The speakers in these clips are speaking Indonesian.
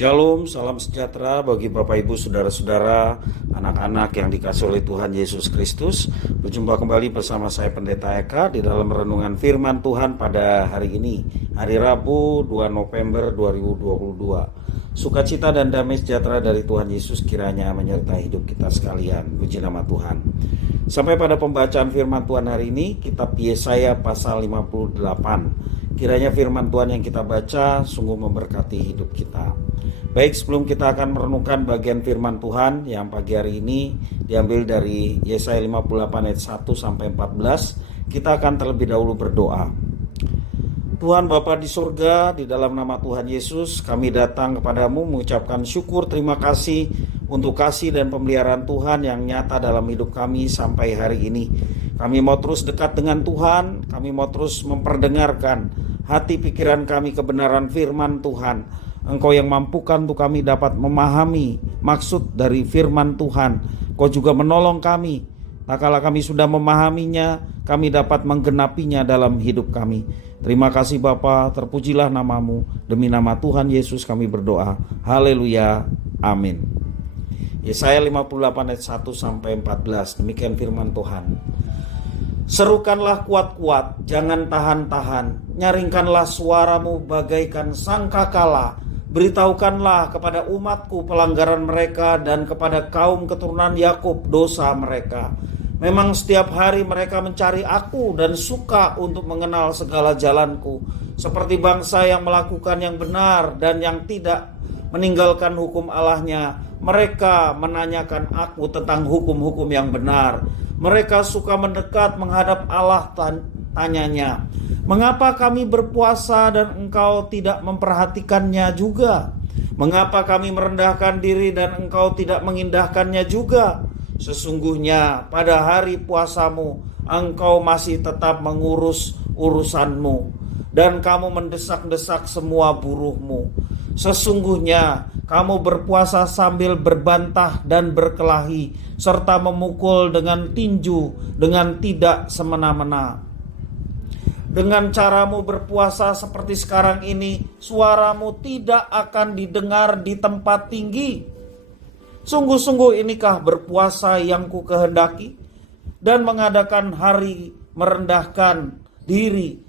Shalom, salam sejahtera bagi Bapak Ibu, Saudara-saudara, anak-anak yang dikasihi oleh Tuhan Yesus Kristus. Berjumpa kembali bersama saya Pendeta Eka di dalam renungan firman Tuhan pada hari ini, hari Rabu 2 November 2022. Sukacita dan damai sejahtera dari Tuhan Yesus kiranya menyertai hidup kita sekalian. Puji nama Tuhan. Sampai pada pembacaan firman Tuhan hari ini, kitab Yesaya pasal 58. Kiranya firman Tuhan yang kita baca sungguh memberkati hidup kita. Baik, sebelum kita akan merenungkan bagian firman Tuhan yang pagi hari ini diambil dari Yesaya 58 ayat 1 sampai 14, kita akan terlebih dahulu berdoa. Tuhan Bapa di surga, di dalam nama Tuhan Yesus, kami datang kepadamu mengucapkan syukur, terima kasih untuk kasih dan pemeliharaan Tuhan yang nyata dalam hidup kami sampai hari ini. Kami mau terus dekat dengan Tuhan, kami mau terus memperdengarkan hati pikiran kami kebenaran firman Tuhan. Engkau yang mampukan untuk kami dapat memahami maksud dari firman Tuhan. Kau juga menolong kami. Tak kala kami sudah memahaminya, kami dapat menggenapinya dalam hidup kami. Terima kasih Bapa, terpujilah namamu. Demi nama Tuhan Yesus kami berdoa. Haleluya. Amin. Yesaya 58 ayat 1 sampai 14. Demikian firman Tuhan. Serukanlah kuat-kuat, jangan tahan-tahan. Nyaringkanlah suaramu bagaikan sangkakala. Beritahukanlah kepada umatku pelanggaran mereka dan kepada kaum keturunan Yakub dosa mereka. Memang setiap hari mereka mencari aku dan suka untuk mengenal segala jalanku. Seperti bangsa yang melakukan yang benar dan yang tidak meninggalkan hukum Allahnya. Mereka menanyakan aku tentang hukum-hukum yang benar. Mereka suka mendekat menghadap Allah, tanyanya, mengapa kami berpuasa dan engkau tidak memperhatikannya juga? Mengapa kami merendahkan diri dan engkau tidak mengindahkannya juga? Sesungguhnya pada hari puasamu engkau masih tetap mengurus urusanmu dan kamu mendesak-desak semua buruhmu. Sesungguhnya kamu berpuasa sambil berbantah dan berkelahi, serta memukul dengan tinju dengan tidak semena-mena. Dengan caramu berpuasa seperti sekarang ini, suaramu tidak akan didengar di tempat tinggi. Sungguh-sungguh inikah berpuasa yang ku kehendaki, dan mengadakan hari merendahkan diri,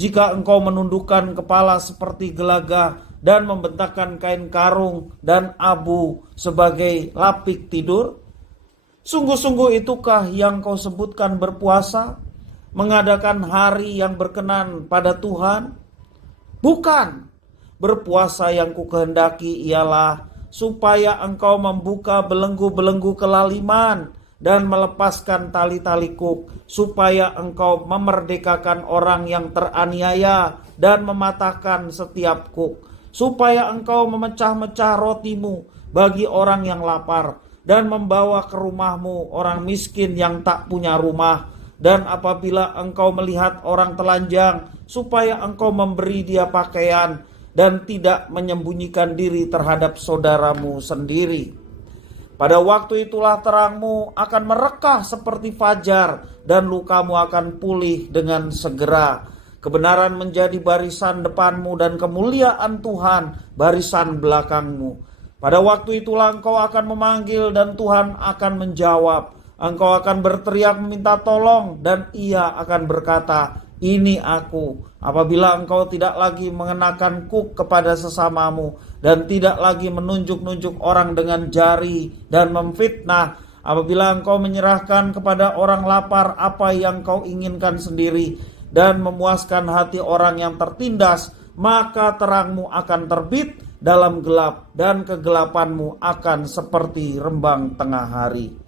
jika engkau menundukkan kepala seperti gelagah, dan membentangkan kain karung dan abu sebagai lapik tidur? Sungguh-sungguh itukah yang kau sebutkan berpuasa, mengadakan hari yang berkenan pada Tuhan? Bukan. Berpuasa yang ku kehendaki ialah supaya engkau membuka belenggu-belenggu kelaliman dan melepaskan tali-tali kuk, supaya engkau memerdekakan orang yang teraniaya dan mematahkan setiap kuk, supaya engkau memecah-mecah rotimu bagi orang yang lapar dan membawa ke rumahmu orang miskin yang tak punya rumah. Dan apabila engkau melihat orang telanjang, supaya engkau memberi dia pakaian dan tidak menyembunyikan diri terhadap saudaramu sendiri. Pada waktu itulah terangmu akan merekah seperti fajar dan lukamu akan pulih dengan segera. Kebenaran menjadi barisan depanmu dan kemuliaan Tuhan barisan belakangmu. Pada waktu itulah engkau akan memanggil dan Tuhan akan menjawab. Engkau akan berteriak meminta tolong dan ia akan berkata, ini aku. Apabila engkau tidak lagi mengenakan kuk kepada sesamamu dan tidak lagi menunjuk-nunjuk orang dengan jari dan memfitnah. Apabila engkau menyerahkan kepada orang lapar apa yang kau inginkan sendiri dan memuaskan hati orang yang tertindas, maka terangmu akan terbit dalam gelap dan kegelapanmu akan seperti rembang tengah hari.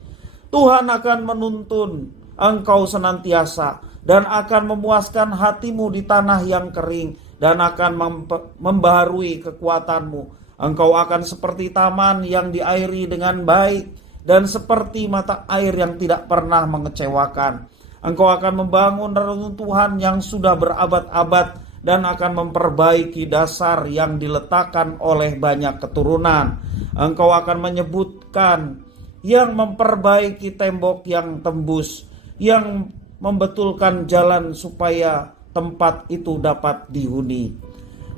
Tuhan akan menuntun engkau senantiasa dan akan memuaskan hatimu di tanah yang kering dan akan membaharui kekuatanmu. Engkau akan seperti taman yang diairi dengan baik dan seperti mata air yang tidak pernah mengecewakan. Engkau akan membangun reruntuhan yang sudah berabad-abad dan akan memperbaiki dasar yang diletakkan oleh banyak keturunan. Engkau akan menyebutkan yang memperbaiki tembok yang tembus, yang membetulkan jalan supaya tempat itu dapat dihuni.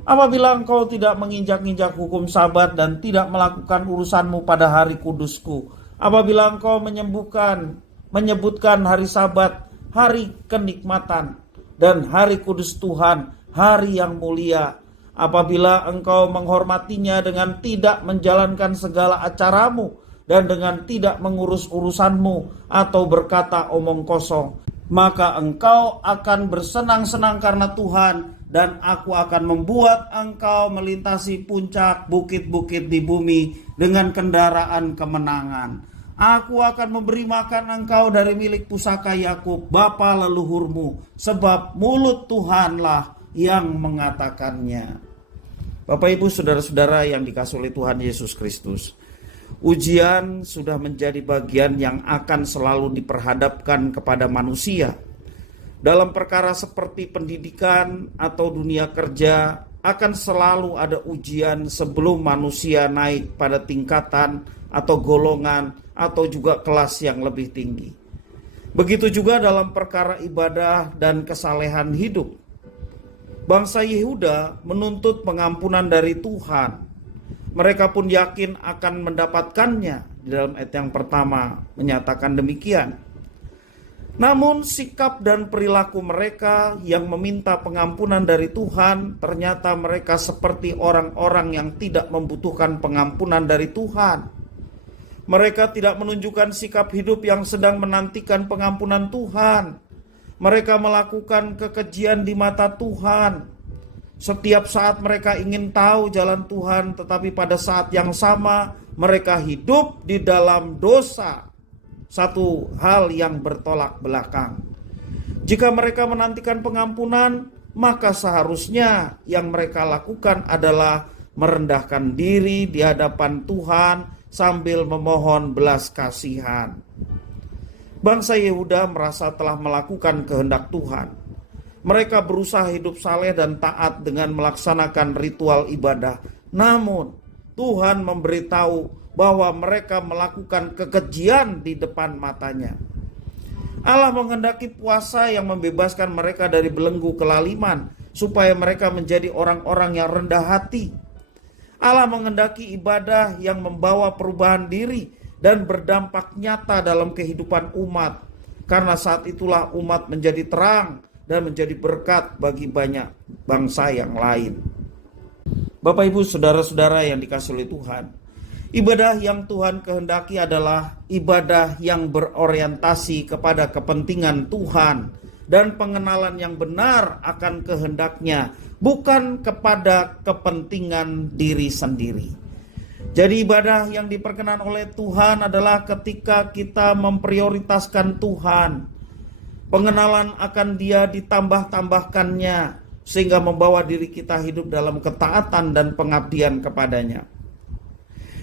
Apabila engkau tidak menginjak-injak hukum Sabat dan tidak melakukan urusanmu pada hari kudusku, apabila engkau menyebutkan hari Sabat, hari kenikmatan, dan hari kudus Tuhan, hari yang mulia, apabila engkau menghormatinya dengan tidak menjalankan segala acaramu dan dengan tidak mengurus urusanmu atau berkata omong kosong, maka engkau akan bersenang-senang karena Tuhan, dan aku akan membuat engkau melintasi puncak bukit-bukit di bumi dengan kendaraan kemenangan. Aku akan memberi makan engkau dari milik pusaka Yakub, bapa leluhurmu, sebab mulut Tuhanlah yang mengatakannya. Bapak Ibu saudara-saudara yang dikasihi oleh Tuhan Yesus Kristus, ujian sudah menjadi bagian yang akan selalu diperhadapkan kepada manusia. Dalam perkara seperti pendidikan atau dunia kerja, akan selalu ada ujian sebelum manusia naik pada tingkatan atau golongan atau juga kelas yang lebih tinggi. Begitu juga dalam perkara ibadah dan kesalehan hidup. Bangsa Yehuda menuntut pengampunan dari Tuhan. Mereka pun yakin akan mendapatkannya. Di dalam ayat yang pertama menyatakan demikian. Namun sikap dan perilaku mereka yang meminta pengampunan dari Tuhan, ternyata mereka seperti orang-orang yang tidak membutuhkan pengampunan dari Tuhan. Mereka tidak menunjukkan sikap hidup yang sedang menantikan pengampunan Tuhan. Mereka melakukan kekejian di mata Tuhan. Setiap saat mereka ingin tahu jalan Tuhan, tetapi pada saat yang sama mereka hidup di dalam dosa. Satu hal yang bertolak belakang. Jika mereka menantikan pengampunan, maka seharusnya yang mereka lakukan adalah merendahkan diri di hadapan Tuhan sambil memohon belas kasihan. Bangsa Yehuda merasa telah melakukan kehendak Tuhan. Mereka berusaha hidup saleh dan taat dengan melaksanakan ritual ibadah. Namun Tuhan memberitahu bahwa mereka melakukan kekejian di depan matanya. Allah menghendaki puasa yang membebaskan mereka dari belenggu kelaliman, supaya mereka menjadi orang-orang yang rendah hati. Allah menghendaki ibadah yang membawa perubahan diri dan berdampak nyata dalam kehidupan umat, karena saat itulah umat menjadi terang dan menjadi berkat bagi banyak bangsa yang lain. Bapak Ibu saudara-saudara yang dikasihi oleh Tuhan, ibadah yang Tuhan kehendaki adalah ibadah yang berorientasi kepada kepentingan Tuhan dan pengenalan yang benar akan kehendaknya, bukan kepada kepentingan diri sendiri. Jadi ibadah yang diperkenan oleh Tuhan adalah ketika kita memprioritaskan Tuhan. Pengenalan akan Dia ditambah-tambahkannya, sehingga membawa diri kita hidup dalam ketaatan dan pengabdian kepadanya.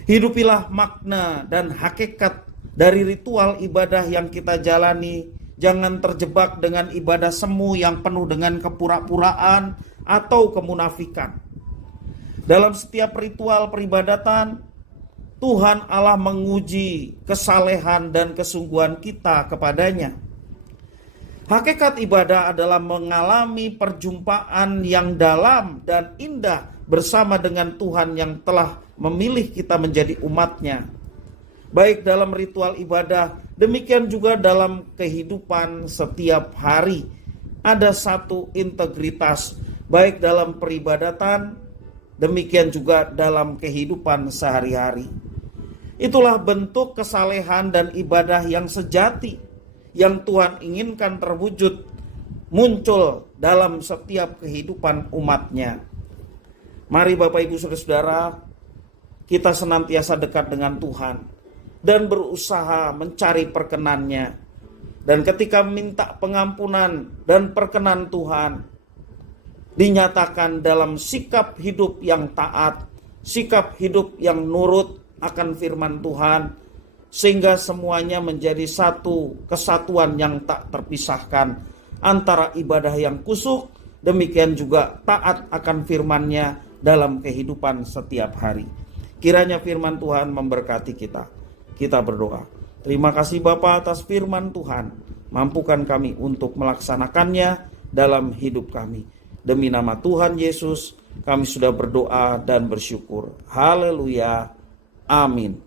Hidupilah makna dan hakikat dari ritual ibadah yang kita jalani. Jangan terjebak dengan ibadah semu yang penuh dengan kepura-puraan atau kemunafikan. Dalam setiap ritual peribadatan, Tuhan Allah menguji kesalehan dan kesungguhan kita kepadanya. Hakikat ibadah adalah mengalami perjumpaan yang dalam dan indah bersama dengan Tuhan yang telah memilih kita menjadi umatnya. Baik dalam ritual ibadah, demikian juga dalam kehidupan setiap hari. Ada satu integritas, baik dalam peribadatan, demikian juga dalam kehidupan sehari-hari. Itulah bentuk kesalehan dan ibadah yang sejati, yang Tuhan inginkan terwujud, muncul dalam setiap kehidupan umatnya. Mari Bapak Ibu Saudara-saudara, kita senantiasa dekat dengan Tuhan dan berusaha mencari perkenannya. Dan ketika minta pengampunan dan perkenan Tuhan, dinyatakan dalam sikap hidup yang taat, sikap hidup yang nurut akan firman Tuhan, sehingga semuanya menjadi satu kesatuan yang tak terpisahkan antara ibadah yang kusuk, demikian juga taat akan firman-Nya dalam kehidupan setiap hari. Kiranya firman Tuhan memberkati kita. Kita berdoa. Terima kasih Bapa atas firman Tuhan. Mampukan kami untuk melaksanakannya dalam hidup kami. Demi nama Tuhan Yesus Kami sudah berdoa dan bersyukur. Haleluya. Amin.